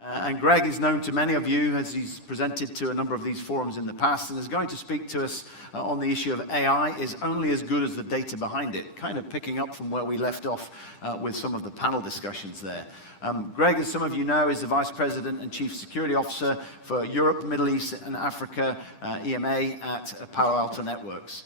And Greg is known to many of you as he's presented to a number of these forums in the past and is going to speak to us on the issue of AI is only as good as the data behind it, kind of picking up from where we left off with some of the panel discussions there. Greg, as some of you know, is the Vice President and Chief Security Officer for Europe, Middle East and Africa, EMA at Palo Alto Networks.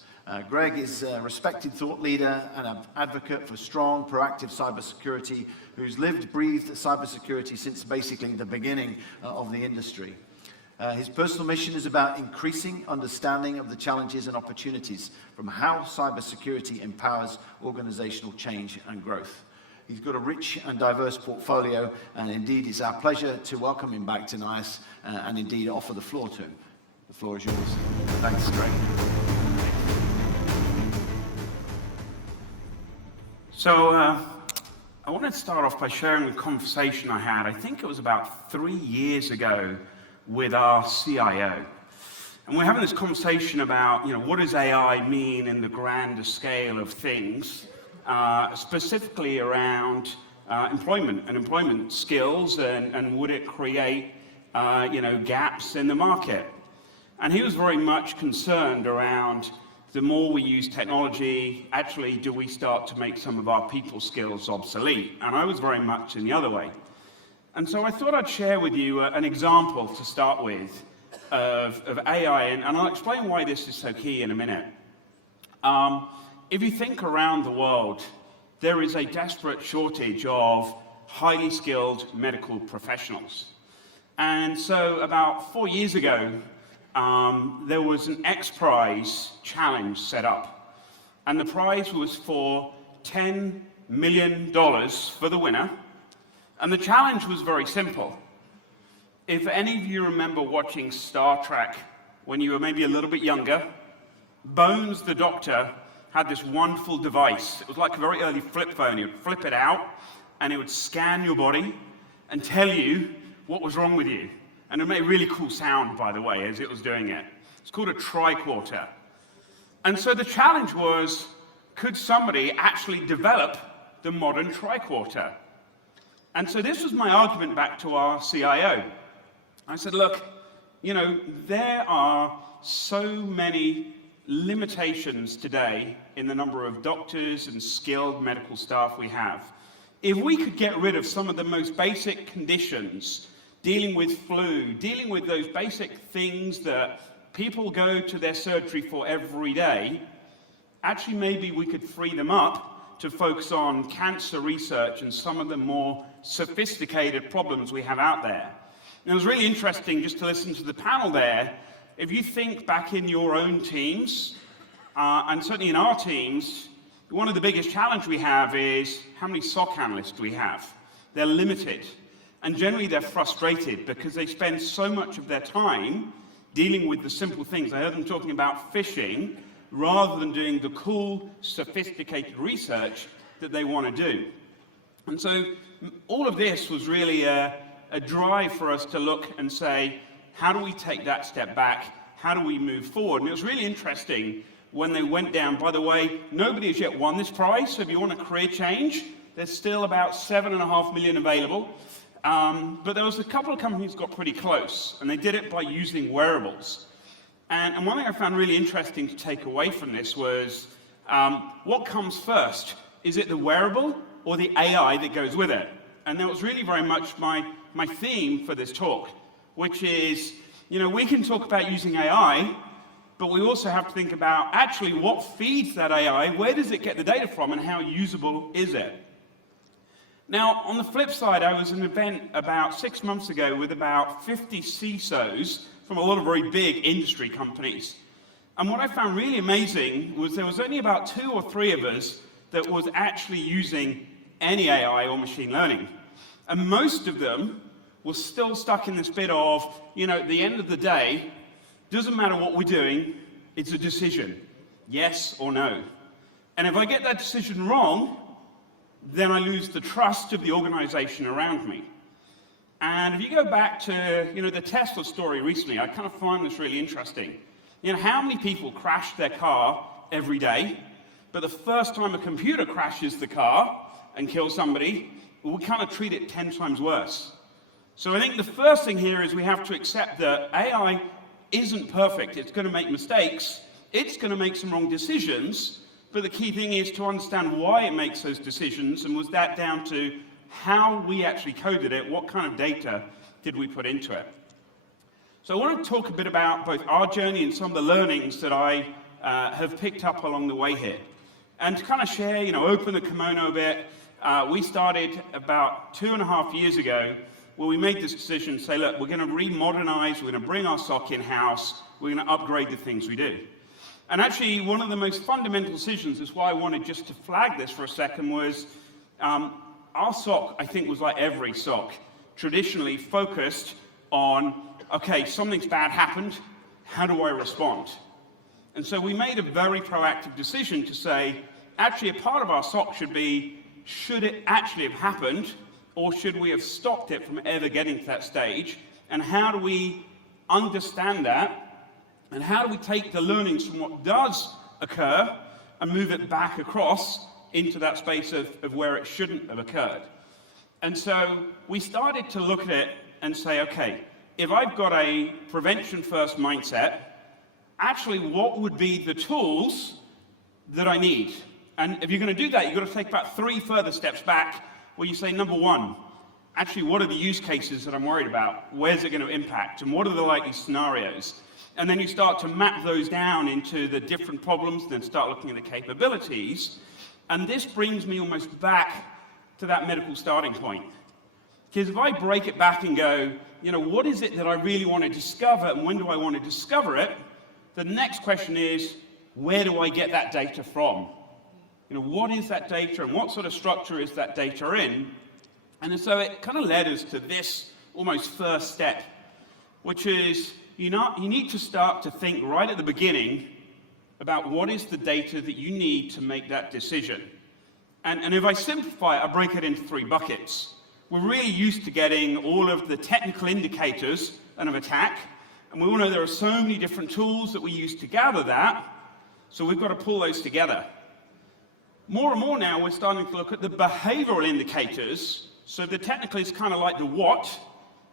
Greg is a respected thought leader and an advocate for strong, proactive cybersecurity, who's lived, breathed cybersecurity since basically the beginning of the industry. His personal mission is about increasing understanding of the challenges and opportunities from how cybersecurity empowers organizational change and growth. He's got a rich and diverse portfolio, and indeed it's our pleasure to welcome him back to NIAS and indeed offer the floor to him. The floor is yours. Thanks, Greg. So I want to start off by sharing a conversation I had, I think it was about 3 years ago, with our CIO. And we're having this conversation about, what does AI mean in the grander scale of things, specifically around employment and employment skills, and would it create, gaps in the market? And he was very much concerned around the more we use technology, actually, do we start to make some of our people skills obsolete? And I was very much in the other way. And so I thought I'd share with you an example to start with of AI, and I'll explain why this is so key in a minute. If you think around the world, there is a desperate shortage of highly skilled medical professionals. And so about 4 years ago, there was an XPRIZE challenge set up. And the prize was for $10 million for the winner. And the challenge was very simple. If any of you remember watching Star Trek when you were maybe a little bit younger, Bones the doctor had this wonderful device. It was like a very early flip phone. He would flip it out, and it would scan your body and tell you what was wrong with you. And it made a really cool sound, by the way, as it was doing it. It's called a tricorder. And so the challenge was, could somebody actually develop the modern tricorder? And so this was my argument back to our CIO. I said, look, there are so many limitations today in the number of doctors and skilled medical staff we have. If we could get rid of some of the most basic conditions, dealing with flu, dealing with those basic things that people go to their surgery for every day, actually maybe we could free them up to focus on cancer research and some of the more sophisticated problems we have out there. And it was really interesting just to listen to the panel there. If you think back in your own teams, and certainly in our teams, one of the biggest challenges we have is how many SOC analysts do we have? They're limited. And generally they're frustrated because they spend so much of their time dealing with the simple things. I heard them talking about phishing rather than doing the cool, sophisticated research that they want to do. And so all of this was really a drive for us to look and say, how do we take that step back? How do we move forward? And it was really interesting when they went down. By the way, nobody has yet won this prize, so if you want to create change, there's still about 7.5 million available. But there was a couple of companies that got pretty close, and they did it by using wearables. And one thing I found really interesting to take away from this was, what comes first? Is it the wearable or the AI that goes with it? And that was really very much my theme for this talk, which is, we can talk about using AI, but we also have to think about actually what feeds that AI, where does it get the data from, and how usable is it? Now, on the flip side, I was at an event about 6 months ago with about 50 CISOs from a lot of very big industry companies. And what I found really amazing was there was only about 2 or 3 of us that was actually using any AI or machine learning. And most of them were still stuck in this bit of, at the end of the day, doesn't matter what we're doing, it's a decision, yes or no. And if I get that decision wrong, then I lose the trust of the organization around me. And if you go back to, the Tesla story recently, I kind of find this really interesting. How many people crash their car every day, but the first time a computer crashes the car and kills somebody, we kind of treat it 10 times worse. So I think the first thing here is we have to accept that AI isn't perfect. It's going to make mistakes. It's going to make some wrong decisions. But the key thing is to understand why it makes those decisions, and was that down to how we actually coded it, what kind of data did we put into it. So I want to talk a bit about both our journey and some of the learnings that I have picked up along the way here. And to kind of share, open the kimono a bit, we started about 2.5 years ago where we made this decision to say, look, we're going to remodernize, we're going to bring our SOC in-house, we're going to upgrade the things we do. And actually, one of the most fundamental decisions, is why I wanted just to flag this for a second, was our SOC, I think, was like every SOC, traditionally focused on, okay, something's bad happened, how do I respond? And so we made a very proactive decision to say, actually, a part of our SOC should be, should it actually have happened, or should we have stopped it from ever getting to that stage? And how do we understand that? And how do we take the learnings from what does occur and move it back across into that space of where it shouldn't have occurred? And so we started to look at it and say, okay, if I've got a prevention-first mindset, actually what would be the tools that I need? And if you're going to do that, you've got to take about 3 further steps back, where you say, number 1, actually, what are the use cases that I'm worried about? Where's it going to impact? And what are the likely scenarios? And then you start to map those down into the different problems, then start looking at the capabilities. And this brings me almost back to that medical starting point. Because if I break it back and go, what is it that I really want to discover, and when do I want to discover it? The next question is, where do I get that data from? What is that data, and what sort of structure is that data in? And so it kind of led us to this almost first step, which is you need to start to think right at the beginning about what is the data that you need to make that decision. And if I simplify it, I break it into 3 buckets. We're really used to getting all of the technical indicators of attack, and we all know there are so many different tools that we use to gather that, so we've got to pull those together. More and more now, we're starting to look at the behavioral indicators. So the technical is kind of like the what.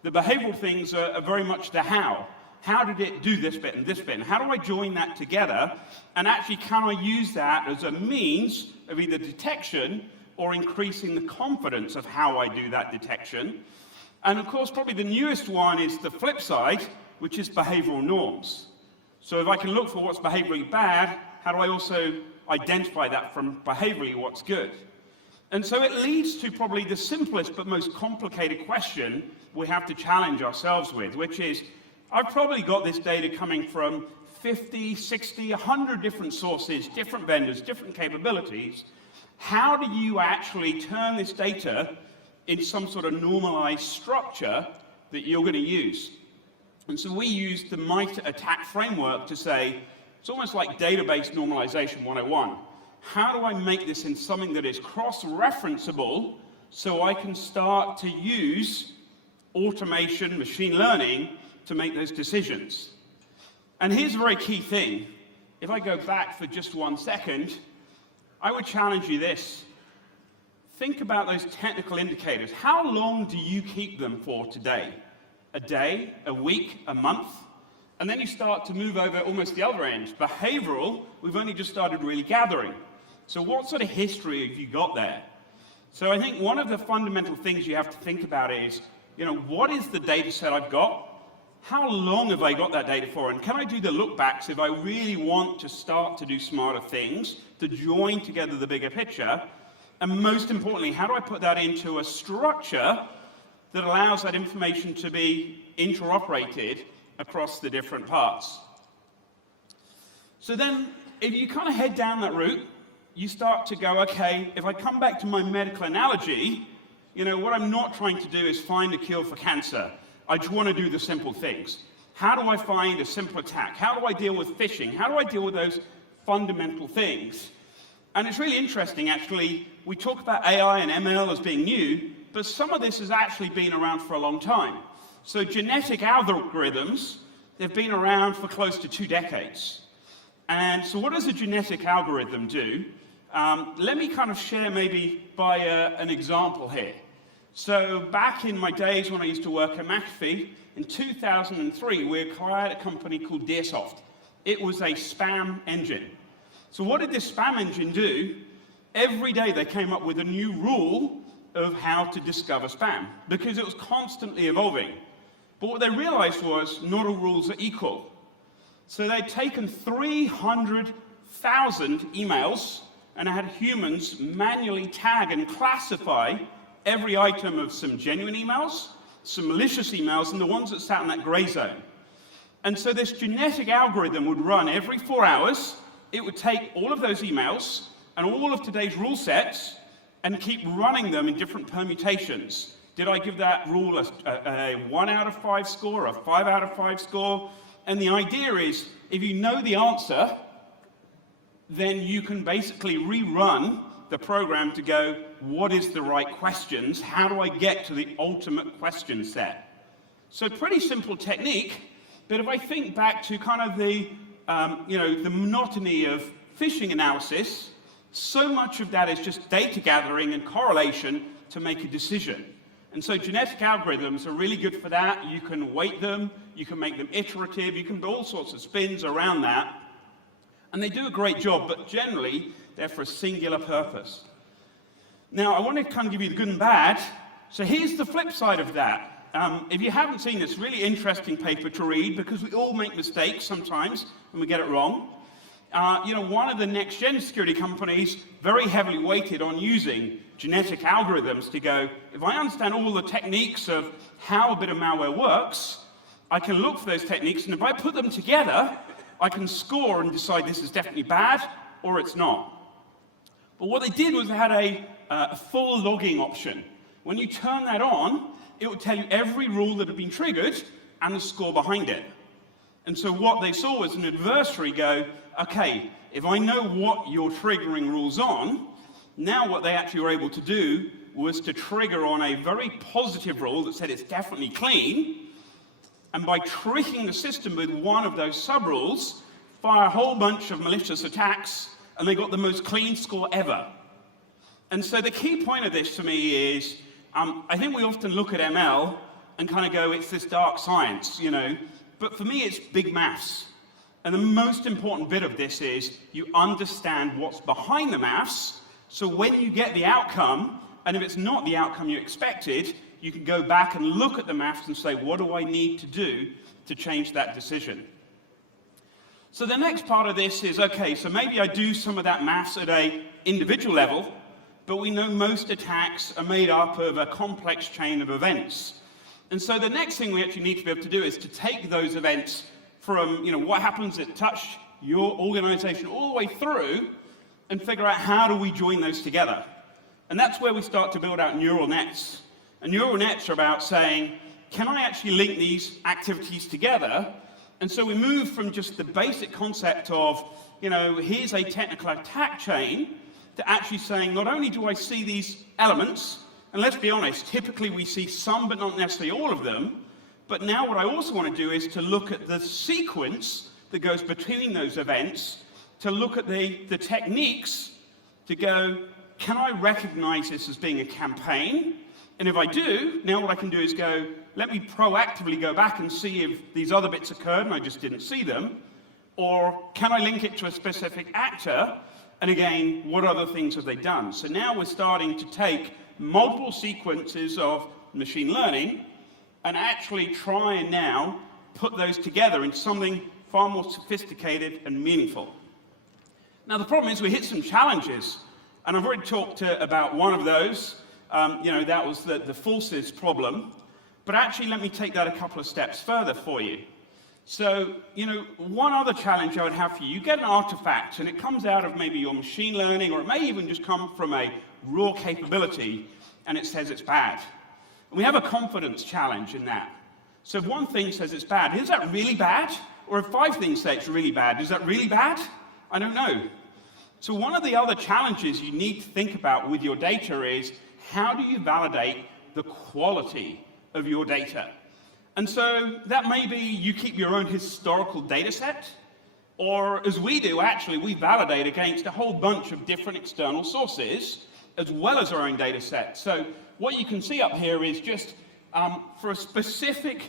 The behavioral things are very much the how. How did it do this bit and this bit? And how do I join that together? And actually, can I use that as a means of either detection or increasing the confidence of how I do that detection? And of course, probably the newest one is the flip side, which is behavioral norms. So if I can look for what's behaviorally bad, how do I also identify that from behaviorally what's good? And so it leads to probably the simplest but most complicated question we have to challenge ourselves with, which is, I've probably got this data coming from 50, 60, 100 different sources, different vendors, different capabilities. How do you actually turn this data into some sort of normalized structure that you're going to use? And so we used the MITRE ATT&CK framework to say, it's almost like database normalization 101. How do I make this in something that is cross-referenceable so I can start to use automation, machine learning, to make those decisions? And here's a very key thing. If I go back for just 1 second, I would challenge you this. Think about those technical indicators. How long do you keep them for today? A day, a week, a month? And then you start to move over almost the other end. Behavioral, we've only just started really gathering. So what sort of history have you got there? So I think one of the fundamental things you have to think about is, what is the data set I've got? How long have I got that data for? And can I do the look backs if I really want to start to do smarter things, to join together the bigger picture? And most importantly, how do I put that into a structure that allows that information to be interoperated across the different parts? So then, if you kind of head down that route, you start to go, okay, if I come back to my medical analogy, what I'm not trying to do is find a cure for cancer. I just want to do the simple things. How do I find a simple attack? How do I deal with phishing? How do I deal with those fundamental things? And it's really interesting, actually. We talk about AI and ML as being new, but some of this has actually been around for a long time. So genetic algorithms, they've been around for close to 2 decades. And so what does a genetic algorithm do? Let me kind of share maybe by an example here. So back in my days when I used to work at McAfee, in 2003, we acquired a company called Dearsoft. It was a spam engine. So what did this spam engine do? Every day they came up with a new rule of how to discover spam, because it was constantly evolving. But what they realized was not all rules are equal. So they'd taken 300,000 emails and had humans manually tag and classify every item of some genuine emails, some malicious emails, and the ones that sat in that gray zone. And so this genetic algorithm would run every 4 hours. It would take all of those emails and all of today's rule sets and keep running them in different permutations. Did I give that rule a 1 out of 5 score, a 5 out of 5 score? And the idea is, if you know the answer, then you can basically rerun the program to go, what is the right questions? How do I get to the ultimate question set? So pretty simple technique, but if I think back to kind of the monotony of phishing analysis, so much of that is just data gathering and correlation to make a decision. And so genetic algorithms are really good for that. You can weight them, you can make them iterative, you can do all sorts of spins around that. And they do a great job, but generally, they're for a singular purpose. Now, I want to kind of give you the good and bad. So here's the flip side of that. If you haven't seen this really interesting paper to read, because we all make mistakes sometimes and we get it wrong, one of the next-gen security companies very heavily weighted on using genetic algorithms to go, if I understand all the techniques of how a bit of malware works, I can look for those techniques, and if I put them together, I can score and decide this is definitely bad or it's not. But what they did was they had a full logging option. When you turn that on, it would tell you every rule that had been triggered and the score behind it. And so what they saw was an adversary go, okay, if I know what you're triggering rules on, now what they actually were able to do was to trigger on a very positive rule that said it's definitely clean, and by tricking the system with one of those sub-rules, fire a whole bunch of malicious attacks, and they got the most clean score ever. And so the key point of this to me is, I think we often look at ML and kind of go, it's this dark science, but for me it's big maths. And the most important bit of this is you understand what's behind the maths, so when you get the outcome, and if it's not the outcome you expected, you can go back and look at the maths and say, what do I need to do to change that decision? So the next part of this is, okay, so maybe I do some of that maths at an individual level, but we know most attacks are made up of a complex chain of events. And so the next thing we actually need to be able to do is to take those events from, what happens that touch your organization all the way through and figure out how do we join those together. And that's where we start to build out neural nets. And neural nets are about saying, can I actually link these activities together? And so we move from just the basic concept of, here's a technical attack chain, to actually saying, not only do I see these elements, and let's be honest, typically we see some but not necessarily all of them, but now what I also want to do is to look at the sequence that goes between those events, to look at the techniques, to go, can I recognize this as being a campaign? And if I do, now what I can do is go, let me proactively go back and see if these other bits occurred and I just didn't see them, or can I link it to a specific actor? And again, what other things have they done? So now we're starting to take multiple sequences of machine learning and actually try and now put those together into something far more sophisticated and meaningful. Now the problem is we hit some challenges, and I've already talked about one of those. That was the falses problem. But actually, let me take that a couple of steps further for you. So, one other challenge I would have for you, you get an artifact, and it comes out of maybe your machine learning, or it may even just come from a raw capability, and it says it's bad. And we have a confidence challenge in that. So if one thing says it's bad, is that really bad? Or if 5 things say it's really bad, is that really bad? I don't know. So one of the other challenges you need to think about with your data is, how do you validate the quality of your data? And so that may be you keep your own historical data set, or as we do, actually, we validate against a whole bunch of different external sources, as well as our own data set. So what you can see up here is just for a specific,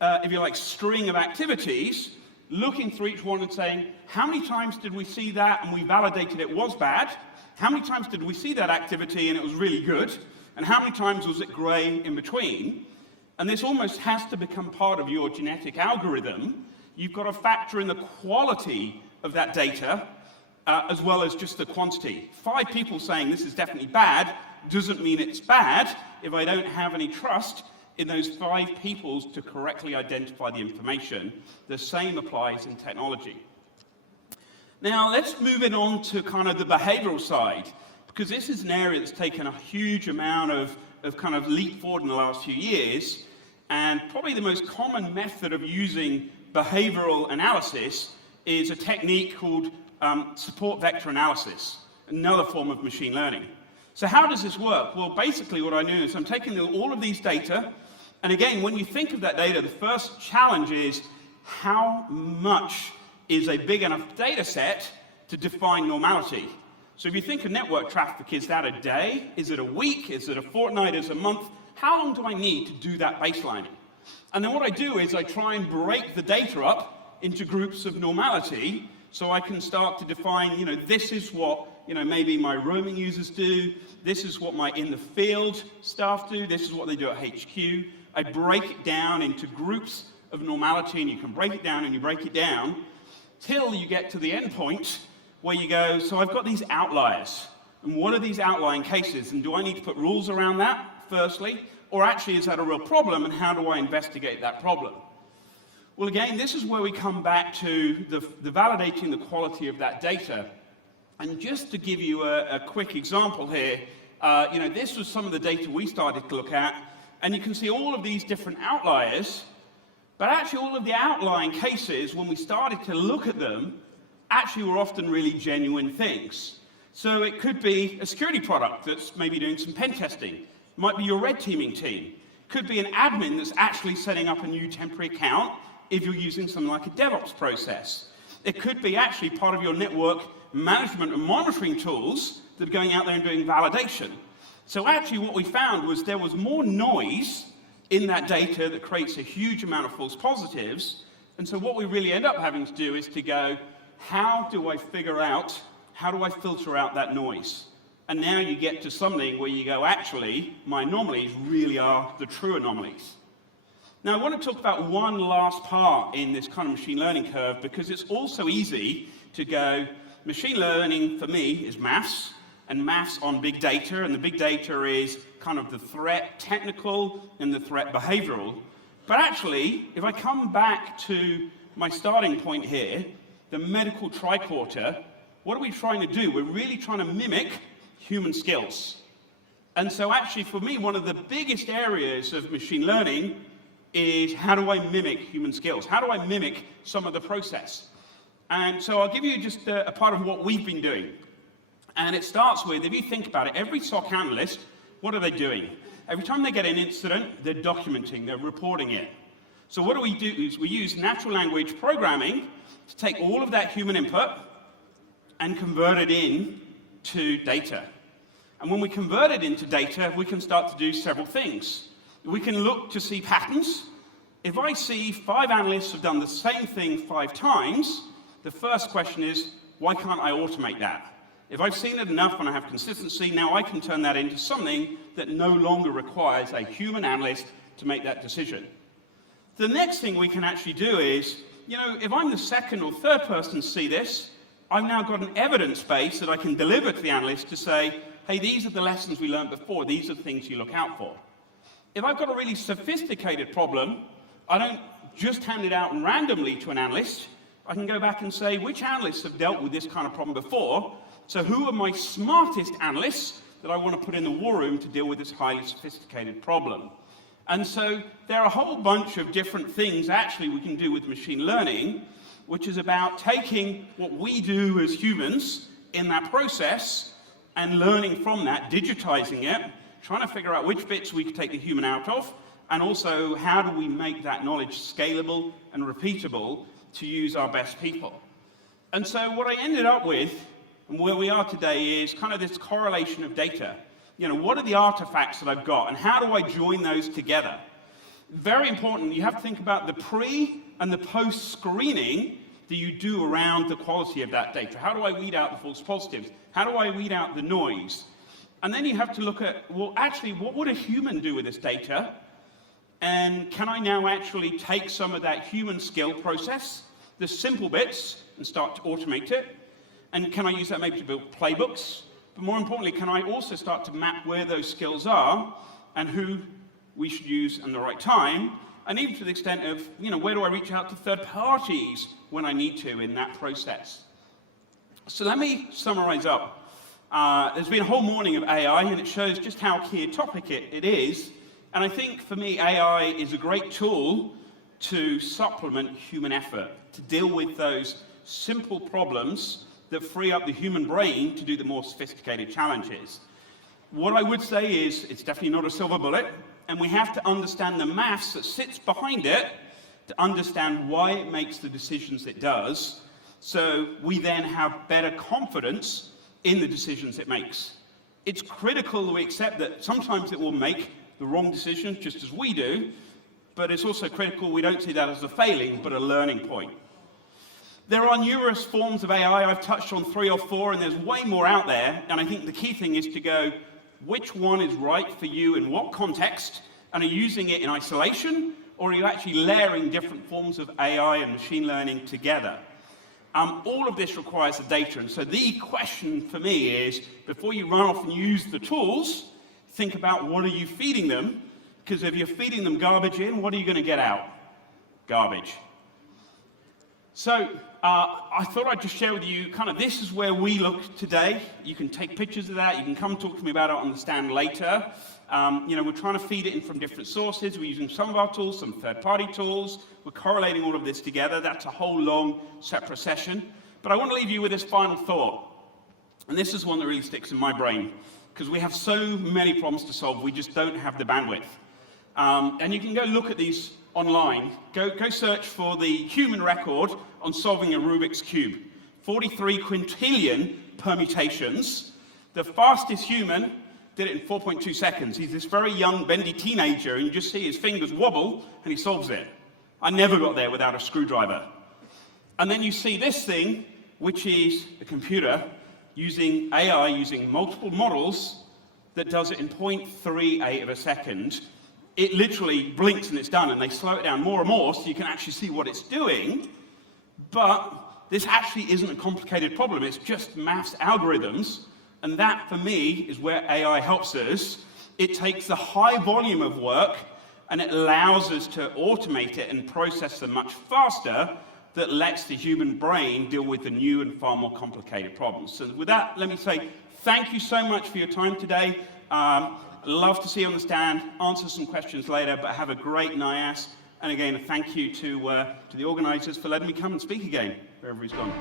if you like, string of activities, looking through each one and saying, how many times did we see that and we validated it was bad? How many times did we see that activity and it was really good? And how many times was it grey in between? And this almost has to become part of your genetic algorithm. You've got to factor in the quality of that data as well as just the quantity. 5 people saying this is definitely bad doesn't mean it's bad if I don't have any trust in those 5 people to correctly identify the information. The same applies in technology. Now let's move it on to kind of the behavioral side, because this is an area that's taken a huge amount of kind of leap forward in the last few years, and probably the most common method of using behavioral analysis is a technique called support vector analysis, another form of machine learning. So how does this work? Well, basically what I do is I'm taking all of these data, and again, when you think of that data, the first challenge is how much is a big enough data set to define normality. So if you think of network traffic, is that a day? Is it a week? Is it a fortnight? Is it a month? How long do I need to do that baselining? And then what I do is I try and break the data up into groups of normality so I can start to define, this is what, maybe my roaming users do, this is what my in the field staff do, this is what they do at HQ. I break it down into groups of normality, and you can break it down and you break it down till you get to the end point where you go, so I've got these outliers. And what are these outlying cases? And do I need to put rules around that, firstly? Or actually, is that a real problem, and how do I investigate that problem? Well, again, this is where we come back to the validating the quality of that data. And just to give you a quick example here, this was some of the data we started to look at, and you can see all of these different outliers, but actually all of the outlying cases, when we started to look at them, actually were often really genuine things. So it could be a security product that's maybe doing some pen testing. It might be your red teaming team. It could be an admin that's actually setting up a new temporary account if you're using something like a DevOps process. It could be actually part of your network management and monitoring tools that are going out there and doing validation. So actually what we found was there was more noise in that data that creates a huge amount of false positives. And so what we really end up having to do is to go, how do I filter out that noise? And now you get to something where you go, actually, my anomalies really are the true anomalies. Now I want to talk about one last part in this kind of machine learning curve, because it's also easy to go, machine learning for me is maths, and maths on big data, and the big data is kind of the threat technical and the threat behavioral. But actually, if I come back to my starting point here, the medical tricorder, what are we trying to do? We're really trying to mimic human skills. And so actually for me, one of the biggest areas of machine learning is how do I mimic human skills? How do I mimic some of the process? And so I'll give you just a part of what we've been doing. And it starts with, if you think about it, every SOC analyst, what are they doing? Every time they get an incident, they're documenting, they're reporting it. So what we do is we use natural language programming to take all of that human input and convert it into data. And when we convert it into data, we can start to do several things. We can look to see patterns. If I see 5 analysts have done the same thing 5 times, the first question is, why can't I automate that? If I've seen it enough and I have consistency, now I can turn that into something that no longer requires a human analyst to make that decision. The next thing we can actually do is, if I'm the second or third person to see this, I've now got an evidence base that I can deliver to the analyst to say, hey, these are the lessons we learned before, these are the things you look out for. If I've got a really sophisticated problem, I don't just hand it out randomly to an analyst. I can go back and say, which analysts have dealt with this kind of problem before? So who are my smartest analysts that I want to put in the war room to deal with this highly sophisticated problem? And so there are a whole bunch of different things actually we can do with machine learning, which is about taking what we do as humans in that process and learning from that, digitizing it, trying to figure out which bits we can take the human out of, and also how do we make that knowledge scalable and repeatable to use our best people. And so what I ended up with, and where we are today, is kind of this correlation of data. You know, what are the artifacts that I've got, and how do I join those together? Very important, you have to think about the pre and the post screening that you do around the quality of that data. How do I weed out the false positives? How do I weed out the noise? And then you have to look at, well, actually, what would a human do with this data? And can I now actually take some of that human skill process, the simple bits, and start to automate it? And can I use that maybe to build playbooks? But more importantly, can I also start to map where those skills are and who we should use in the right time? And even to the extent of, you know, where do I reach out to third parties when I need to in that process? So let me summarize up. There's been a whole morning of AI, and it shows just how key a topic it is. And I think, for me, AI is a great tool to supplement human effort, to deal with those simple problems that free up the human brain to do the more sophisticated challenges. What I would say is, it's definitely not a silver bullet, and we have to understand the maths that sits behind it to understand why it makes the decisions it does, so we then have better confidence in the decisions it makes. It's critical that we accept that sometimes it will make the wrong decision, just as we do, but it's also critical we don't see that as a failing, but a learning point. There are numerous forms of AI. I've touched on 3 or 4, and there's way more out there, and I think the key thing is to go, which one is right for you in what context, and are you using it in isolation, or are you actually layering different forms of AI and machine learning together? All of this requires the data, and so the question for me is, before you run off and use the tools, think about what are you feeding them, because if you're feeding them garbage in, what are you going to get out? Garbage. So I thought I'd just share with you kind of this is where we look today. You can take pictures of that. You can come talk to me about it on the stand later. You know, we're trying to feed it in from different sources. We're using some of our tools, some third-party tools. We're correlating all of this together. That's a whole long separate session. But I want to leave you with this final thought. And this is one that really sticks in my brain, because we have so many problems to solve, we just don't have the bandwidth. And you can go look at these online. Go search for the human record on solving a Rubik's Cube. 43 quintillion permutations. The fastest human did it in 4.2 seconds. He's this very young, bendy teenager, and you just see his fingers wobble, and he solves it. I never got there without a screwdriver. And then you see this thing, which is a computer using AI, using multiple models, that does it in 0.38 of a second. It literally blinks and it's done, and they slow it down more and more so you can actually see what it's doing. But this actually isn't a complicated problem. It's just maths algorithms. And that, for me, is where AI helps us. It takes the high volume of work and it allows us to automate it and process them much faster. That lets the human brain deal with the new and far more complicated problems. So with that, let me say thank you so much for your time today. Love to see you on the stand, answer some questions later, but have a great NIAS. And again, a thank you to the organizers for letting me come and speak again, wherever he's gone.